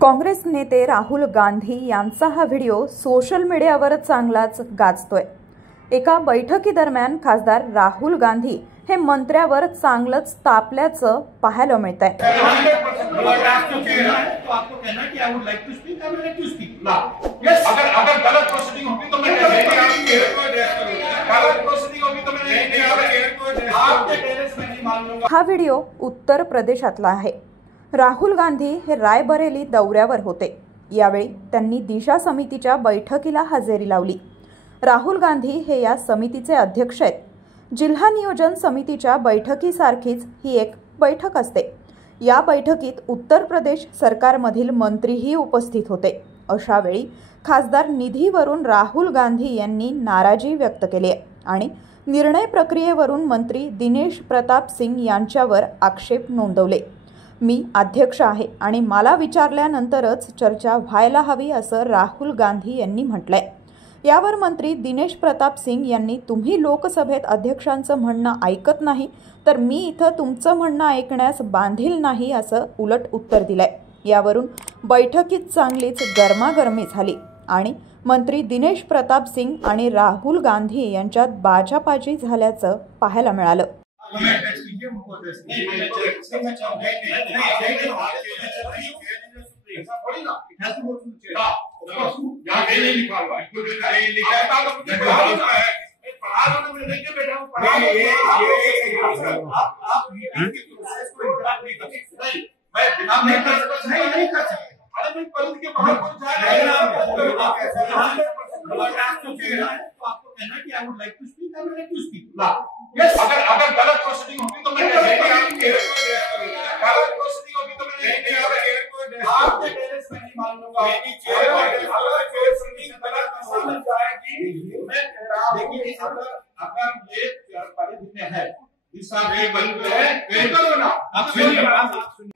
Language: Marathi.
काँग्रेस नेते राहुल गांधी यांचा हा व्हिडिओ सोशल मीडियावर चांगलाच गाजतोय। एका बैठकीदरम्यान खासदार राहुल गांधी हे मंत्र्यावर चांगलंच तापल्याचं पाहायला मिळतंय। हा व्हिडिओ उत्तर प्रदेशातला आहे। राहुल गांधी हे रायबरेली दौऱ्यावर होते। यावेळी त्यांनी दिशा समितीच्या बैठकीला हजेरी लावली। राहुल गांधी हे या समितीचे अध्यक्ष आहेत। जिल्हा नियोजन समितीच्या बैठकीसारखीच ही एक बैठक असते। या बैठकीत उत्तर प्रदेश सरकारमधील मंत्रीही उपस्थित होते। अशा वेळी खासदार निधीवरून राहुल गांधी यांनी नाराजी व्यक्त केली आहे आणि निर्णय प्रक्रियेवरून मंत्री दिनेश प्रताप सिंग यांच्यावर आक्षेप नोंदवले। मी अध्यक्ष आहे आणि मला विचारल्यानंतरच चर्चा व्हायला हवी असं राहुल गांधी यांनी म्हटलंय। यावर मंत्री दिनेश प्रताप सिंग यांनी तुम्ही लोकसभेत अध्यक्षांचं म्हणणं ऐकत नाही तर मी इथं तुमचं म्हणणं ऐकण्यास बांधील नाही असं उलट उत्तर दिलंय। यावरून बैठकीत चांगलीच गरमागरमी झाली आणि मंत्री दिनेश प्रताप सिंग आणि राहुल गांधी यांच्यात बाचाबाची झाल्याचं पाहायला मिळालं। अगर गलत प्रोसीडिंग होगी तो मैं गलत प्रोसीडिंग होगी तो मैं आपके टेरेस में नहीं मान लूंगा। गलत जाएगी मैं कह रहा हूं कि अगर ये परिधि में है इस साल के बंद है करो ना आप सुनिए।